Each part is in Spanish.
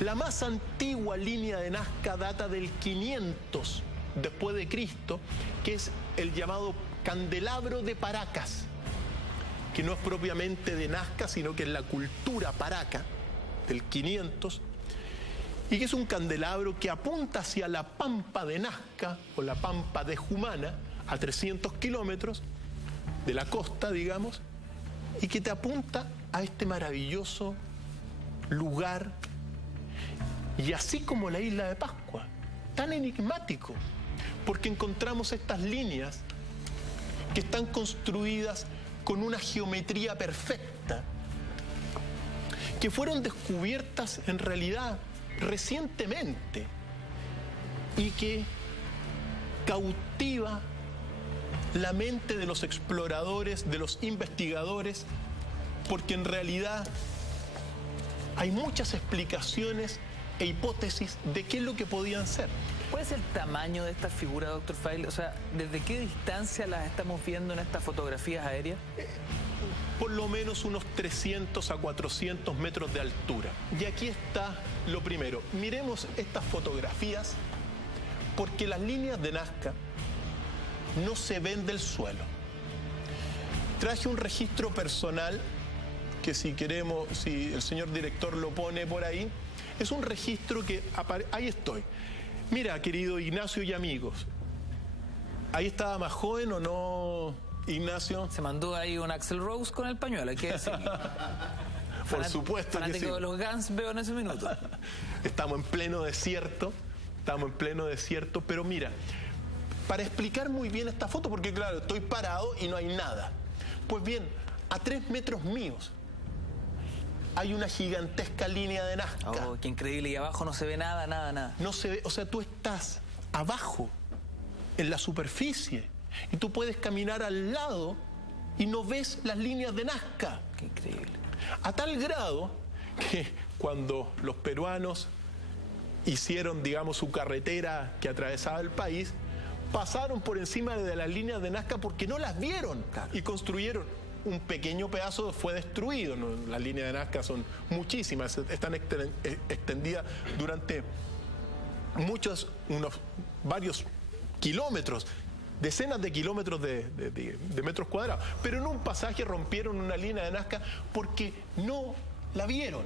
La más antigua línea de Nazca data del 500 después de Cristo, que es el llamado candelabro de Paracas, que no es propiamente de Nazca, sino que es la cultura paraca del 500, y que es un candelabro que apunta hacia la pampa de Nazca, o la pampa de Jumana, a 300 kilómetros de la costa, digamos, y que te apunta a este maravilloso lugar, y así como la isla de Pascua, tan enigmático, porque encontramos estas líneas que están construidas con una geometría perfecta, que fueron descubiertas en realidad recientemente y que cautiva la mente de los exploradores, de los investigadores, porque en realidad hay muchas explicaciones e hipótesis de qué es lo que podían ser. ¿Cuál es el tamaño de esta figura, doctor Feil? O sea, ¿desde qué distancia las estamos viendo en estas fotografías aéreas? Por lo menos unos 300 a 400 metros de altura. Y aquí está lo primero. Miremos estas fotografías, porque las líneas de Nazca no se ven del suelo. Traje un registro personal que, si queremos, si el señor director lo pone por ahí, es un registro que ahí estoy. Mira, querido Ignacio y amigos, ¿ahí estaba más joven o no, Ignacio? Se mandó ahí un Axl Rose con el pañuelo, hay que decirlo. Por supuesto que sí. Fanático de los Guns veo en ese minuto. Estamos en pleno desierto, pero mira, para explicar muy bien esta foto, porque claro, estoy parado y no hay nada. Pues bien, a 3 metros míos hay una gigantesca línea de Nazca. Oh, qué increíble. Y abajo no se ve nada, nada, nada. No se ve, o sea, tú estás abajo, en la superficie, y tú puedes caminar al lado y no ves las líneas de Nazca. Qué increíble. A tal grado que cuando los peruanos hicieron, digamos, su carretera que atravesaba el país, pasaron por encima de las líneas de Nazca porque no las vieron, claro, y construyeron. Un pequeño pedazo fue destruido, ¿no? Las líneas de Nazca son muchísimas, están extendidas durante varios kilómetros, decenas de kilómetros de metros cuadrados, pero en un pasaje rompieron una línea de Nazca porque no la vieron.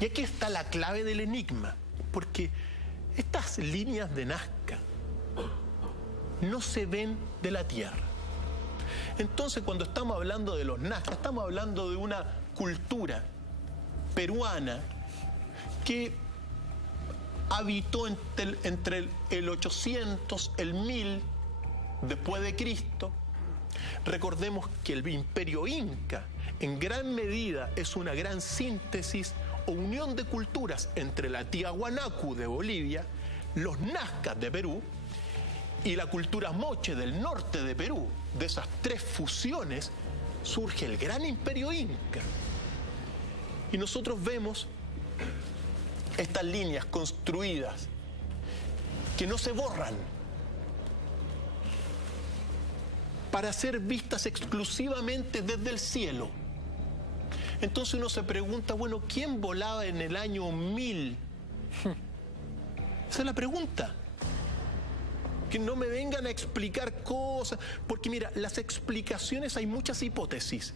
Y aquí está la clave del enigma, porque estas líneas de Nazca no se ven de la Tierra. Entonces, cuando estamos hablando de los Nazca, estamos hablando de una cultura peruana que habitó entre el 800, el 1000 después de Cristo. Recordemos que el imperio inca en gran medida es una gran síntesis o unión de culturas entre la Tiahuanacu de Bolivia, los Nazcas de Perú y la cultura moche del norte de Perú. De esas tres fusiones surge el gran imperio inca. Y nosotros vemos estas líneas construidas que no se borran para ser vistas exclusivamente desde el cielo. Entonces uno se pregunta, bueno, ¿quién volaba en el año 1000? Esa es la pregunta. Que no me vengan a explicar cosas, porque mira, las explicaciones, hay muchas hipótesis.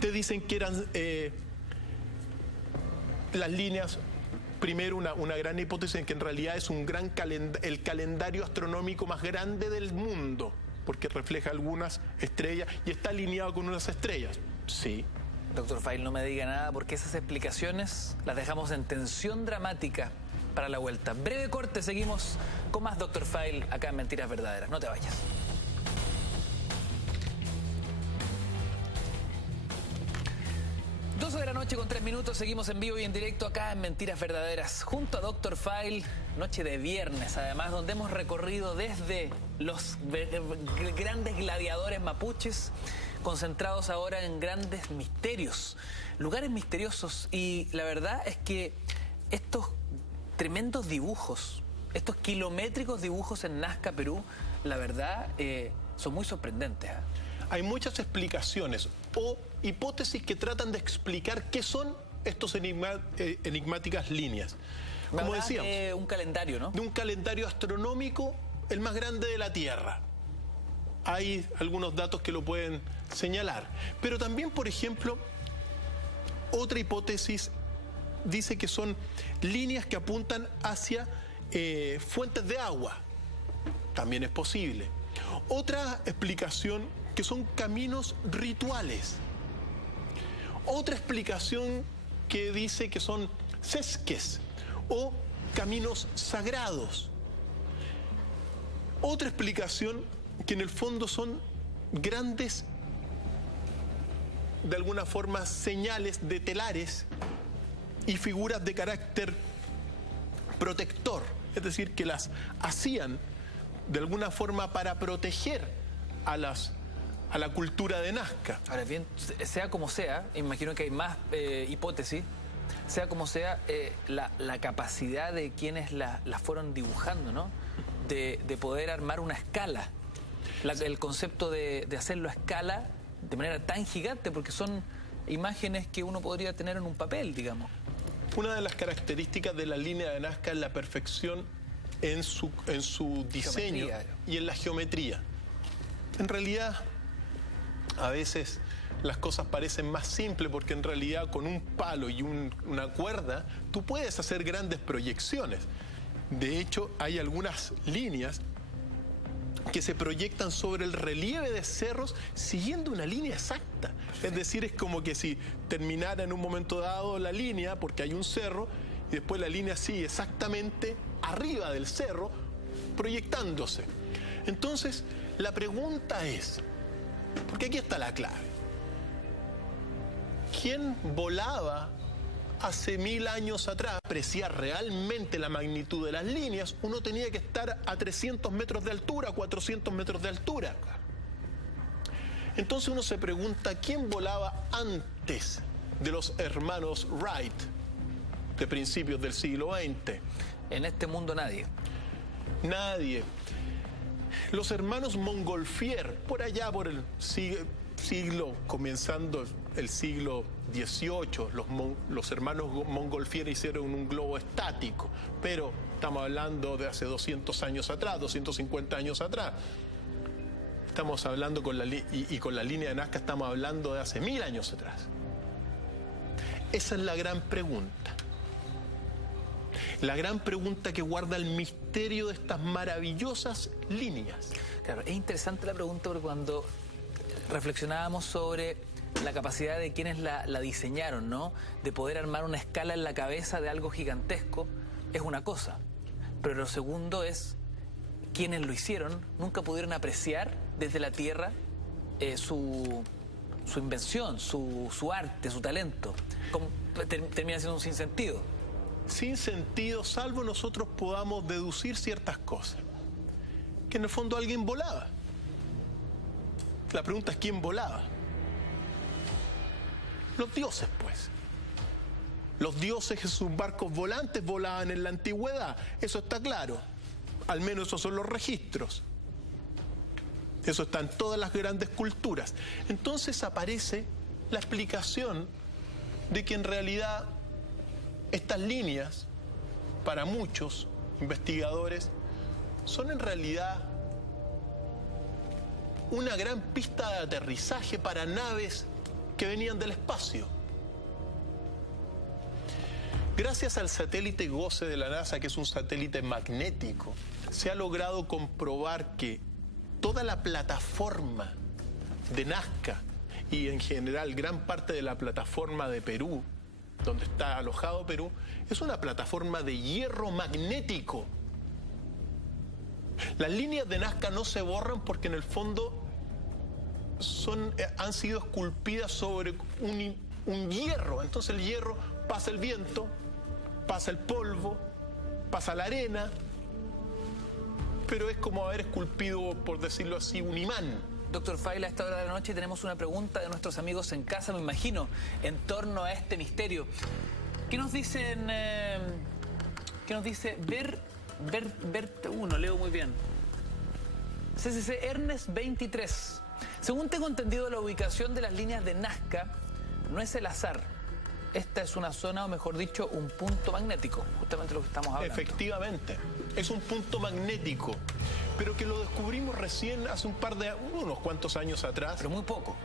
Te dicen que eran las líneas, primero una gran hipótesis en que en realidad es el calendario astronómico más grande del mundo, porque refleja algunas estrellas y está alineado con unas estrellas. Sí. Doctor Feil, no me diga nada, porque esas explicaciones las dejamos en tensión dramática para la vuelta. Breve corte, seguimos con más Doctor Feil acá en Mentiras Verdaderas. No te vayas. 12 de la noche con 3 minutos, seguimos en vivo y en directo acá en Mentiras Verdaderas, junto a Doctor Feil, noche de viernes, además, donde hemos recorrido desde los grandes gladiadores mapuches, concentrados ahora en grandes misterios, lugares misteriosos, y la verdad es que estos tremendos dibujos, estos kilométricos dibujos en Nazca, Perú, la verdad, son muy sorprendentes, ¿eh? Hay muchas explicaciones o hipótesis que tratan de explicar qué son estas enigmáticas líneas. Como decíamos, un calendario, ¿no? De un calendario astronómico, el más grande de la Tierra. Hay algunos datos que lo pueden señalar. Pero también, por ejemplo, otra hipótesis dice que son líneas que apuntan hacia fuentes de agua. También es posible. Otra explicación, que son caminos rituales. Otra explicación que dice que son sesques o caminos sagrados. Otra explicación que en el fondo son grandes, de alguna forma, señales de telares y figuras de carácter protector, es decir, que las hacían de alguna forma para proteger a la cultura de Nazca. Ahora bien, sea como sea, imagino que hay más hipótesis, sea como sea, la capacidad de quienes la fueron dibujando, ¿no? De poder armar una escala, el concepto de hacerlo a escala de manera tan gigante, porque son imágenes que uno podría tener en un papel, digamos. Una de las características de la línea de Nazca es la perfección en su diseño y en la geometría. En realidad, a veces las cosas parecen más simples porque en realidad con un palo y una cuerda tú puedes hacer grandes proyecciones. De hecho, hay algunas líneas que se proyectan sobre el relieve de cerros siguiendo una línea exacta. Es decir, es como que si terminara en un momento dado la línea, porque hay un cerro, y después la línea sigue exactamente arriba del cerro, proyectándose. Entonces, la pregunta es, porque aquí está la clave, ¿quién volaba hace 1000 años atrás? Apreciar realmente la magnitud de las líneas, uno tenía que estar a 300 metros de altura, 400 metros de altura. Entonces uno se pregunta, ¿quién volaba antes de los hermanos Wright de principios del siglo XX? En este mundo nadie. Nadie. Los hermanos Montgolfier, por allá por el siglo, comenzando el siglo XVIII, los hermanos Montgolfier hicieron un globo estático, pero estamos hablando de hace 200 años atrás, 250 años atrás. Estamos hablando con la línea de Nazca estamos hablando de hace 1000 años atrás. Esa es la gran pregunta. La gran pregunta que guarda el misterio de estas maravillosas líneas. Claro, es interesante la pregunta porque cuando reflexionábamos sobre la capacidad de quienes la diseñaron, ¿no? De poder armar una escala en la cabeza de algo gigantesco, es una cosa. Pero lo segundo es, quienes lo hicieron nunca pudieron apreciar desde la Tierra su invención, su arte, su talento. Termina siendo un sinsentido. Sin sentido, salvo nosotros podamos deducir ciertas cosas. Que en el fondo alguien volaba. La pregunta es ¿quién volaba? Los dioses, pues. Los dioses en sus barcos volantes volaban en la antigüedad. Eso está claro. Al menos esos son los registros. Eso está en todas las grandes culturas. Entonces aparece la explicación de que en realidad estas líneas, para muchos investigadores, son en realidad una gran pista de aterrizaje para naves que venían del espacio. Gracias al satélite GOES de la NASA, que es un satélite magnético, se ha logrado comprobar que toda la plataforma de Nazca y en general gran parte de la plataforma de Perú, donde está alojado Perú, es una plataforma de hierro magnético. Las líneas de Nazca no se borran porque en el fondo han sido esculpidas sobre un hierro. Entonces el hierro pasa el viento, pasa el polvo, pasa la arena, pero es como haber esculpido, por decirlo así, un imán. Doctor File, a esta hora de la noche tenemos una pregunta de nuestros amigos en casa, me imagino, en torno a este misterio. ¿Qué nos dicen? ¿Qué nos dice? Bert 1, leo muy bien. CCC Ernest 23. Según tengo entendido, la ubicación de las líneas de Nazca no es el azar. esta es una zona, o mejor dicho, un punto magnético, justamente lo que estamos hablando. Efectivamente, es un punto magnético, pero que lo descubrimos recién hace unos cuantos años atrás. Pero muy poco.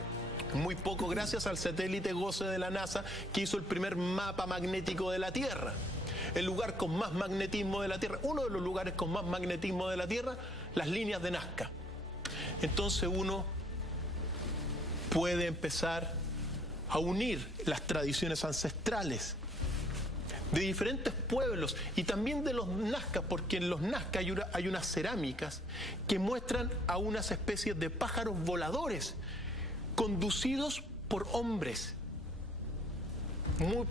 Muy poco, gracias al satélite GOES de la NASA, que hizo el primer mapa magnético de la Tierra. El lugar con más magnetismo de la Tierra, uno de los lugares con más magnetismo de la Tierra, las líneas de Nazca. Entonces uno puede empezar a unir las tradiciones ancestrales de diferentes pueblos y también de los nazcas, porque en los nazcas hay unas cerámicas que muestran a unas especies de pájaros voladores conducidos por hombres.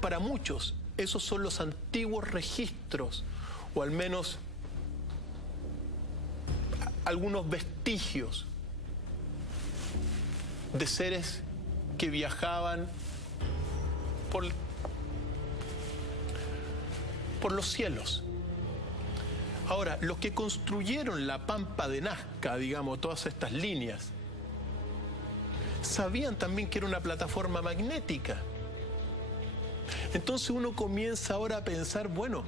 Para muchos, esos son los antiguos registros, o al menos algunos vestigios de seres que viajaban por los cielos. Ahora, los que construyeron la pampa de Nazca, digamos, todas estas líneas, sabían también que era una plataforma magnética. Entonces uno comienza ahora a pensar, bueno,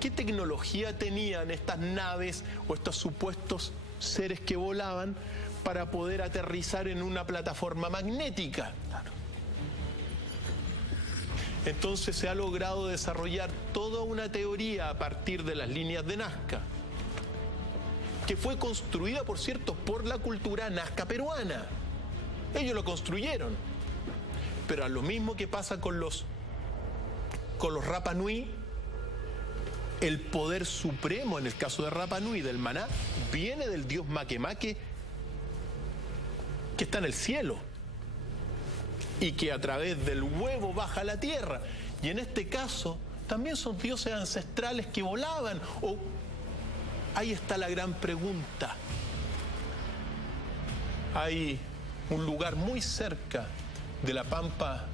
¿qué tecnología tenían estas naves o estos supuestos seres que volaban para poder aterrizar en una plataforma magnética? Claro. Entonces se ha logrado desarrollar toda una teoría a partir de las líneas de Nazca, que fue construida, por cierto, por la cultura nazca peruana. Ellos lo construyeron. Pero a lo mismo que pasa con los Rapa Nui, el poder supremo en el caso de Rapa Nui, del maná, viene del dios Makemake, que está en el cielo y que a través del huevo baja a la tierra. Y en este caso también son dioses ancestrales que volaban. Ahí está la gran pregunta. Hay un lugar muy cerca de la pampa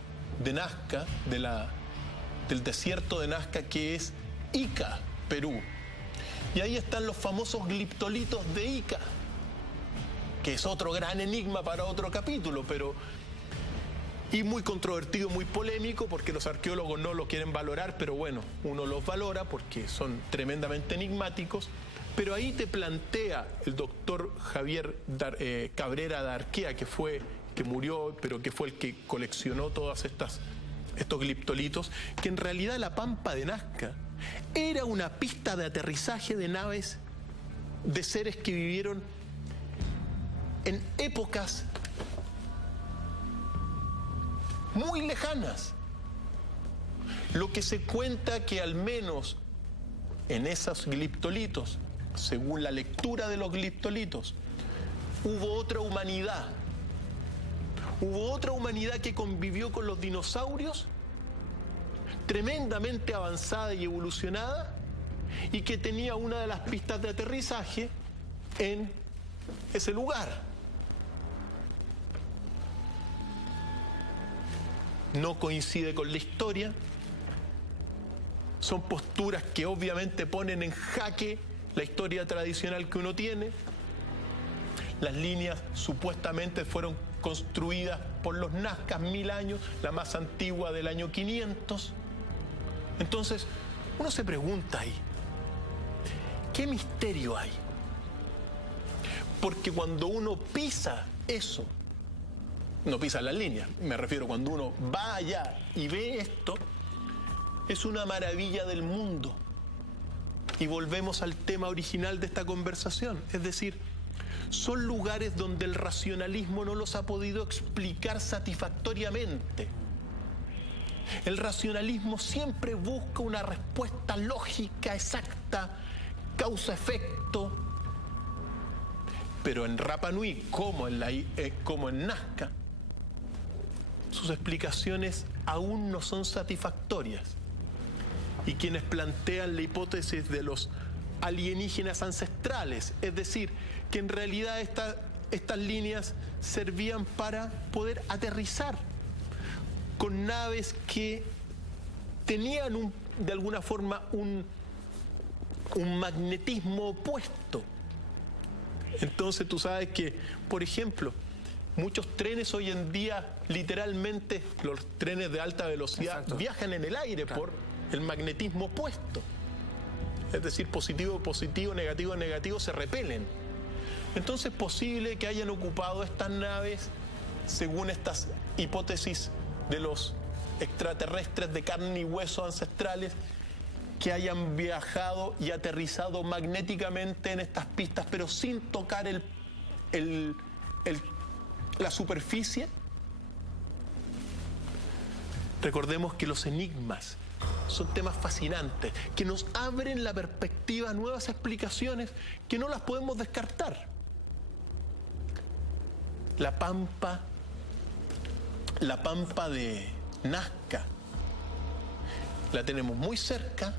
de Nazca, del desierto de Nazca, que es Ica, Perú. Y ahí están los famosos gliptolitos de Ica, que es otro gran enigma para otro capítulo, y muy controvertido, muy polémico, porque los arqueólogos no lo quieren valorar, pero bueno, uno los valora porque son tremendamente enigmáticos. Pero ahí te plantea el doctor Javier Cabrera de Arquea, que murió, pero que fue el que coleccionó todas estos gliptolitos, que en realidad la pampa de Nazca era una pista de aterrizaje de naves de seres que vivieron en épocas muy lejanas. Lo que se cuenta que al menos en esos gliptolitos, según la lectura de los gliptolitos, hubo otra humanidad que convivió con los dinosaurios, tremendamente avanzada y evolucionada, y que tenía una de las pistas de aterrizaje en ese lugar. No coincide con la historia. Son posturas que obviamente ponen en jaque la historia tradicional que uno tiene. Las líneas supuestamente fueron construidas por los nazcas 1000 años, la más antigua del año 500. Entonces, uno se pregunta ahí, ¿qué misterio hay? Porque cuando uno pisa eso, no pisa las líneas, me refiero cuando uno va allá y ve esto, es una maravilla del mundo. Y volvemos al tema original de esta conversación, es decir, son lugares donde el racionalismo no los ha podido explicar satisfactoriamente. El racionalismo siempre busca una respuesta lógica, exacta, causa-efecto, pero en Rapa Nui, como en Nazca, sus explicaciones aún no son satisfactorias. Y quienes plantean la hipótesis de los alienígenas ancestrales, es decir, que en realidad estas líneas servían para poder aterrizar con naves que tenían de alguna forma un magnetismo opuesto. Entonces tú sabes que, por ejemplo, Muchos trenes hoy en día, literalmente, los trenes de alta velocidad, exacto, viajan en el aire, claro, por el magnetismo opuesto. Es decir, positivo, positivo, negativo, negativo, se repelen. Entonces es posible que hayan ocupado estas naves, según estas hipótesis de los extraterrestres de carne y hueso ancestrales, que hayan viajado y aterrizado magnéticamente en estas pistas, pero sin tocar la superficie. Recordemos que los enigmas son temas fascinantes, que nos abren la perspectiva a nuevas explicaciones que no las podemos descartar. La pampa de Nazca, la tenemos muy cerca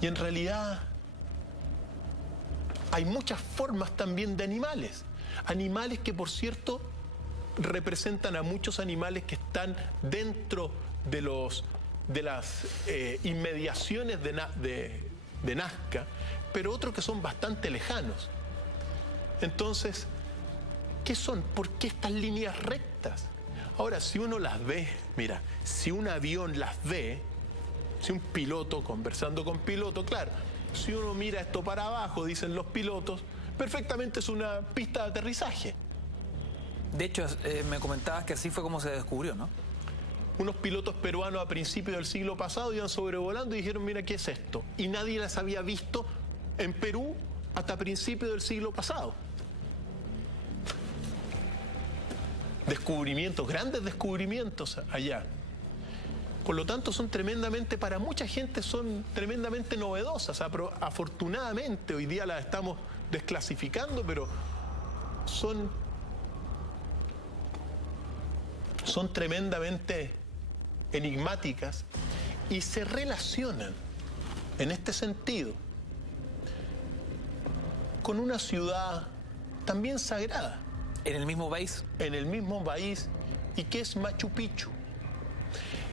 y en realidad hay muchas formas también de animales. Animales que, por cierto, representan a muchos animales que están dentro de las inmediaciones de Nazca, pero otros que son bastante lejanos. Entonces, ¿qué son? ¿Por qué estas líneas rectas? Ahora, si uno las ve, mira, si un avión las ve, si un piloto conversando con piloto, claro, si uno mira esto para abajo, dicen los pilotos, perfectamente es una pista de aterrizaje. De hecho, me comentabas que así fue como se descubrió, ¿no? Unos pilotos peruanos a principios del siglo pasado iban sobrevolando y dijeron, mira, ¿qué es esto? Y nadie las había visto en Perú hasta principios del siglo pasado. Descubrimientos, grandes descubrimientos allá. Por lo tanto, son tremendamente, para mucha gente son tremendamente novedosas. Afortunadamente, hoy día las estamos desclasificando, pero son tremendamente enigmáticas y se relacionan, en este sentido, con una ciudad también sagrada. ¿En el mismo país? En el mismo país, y que es Machu Picchu.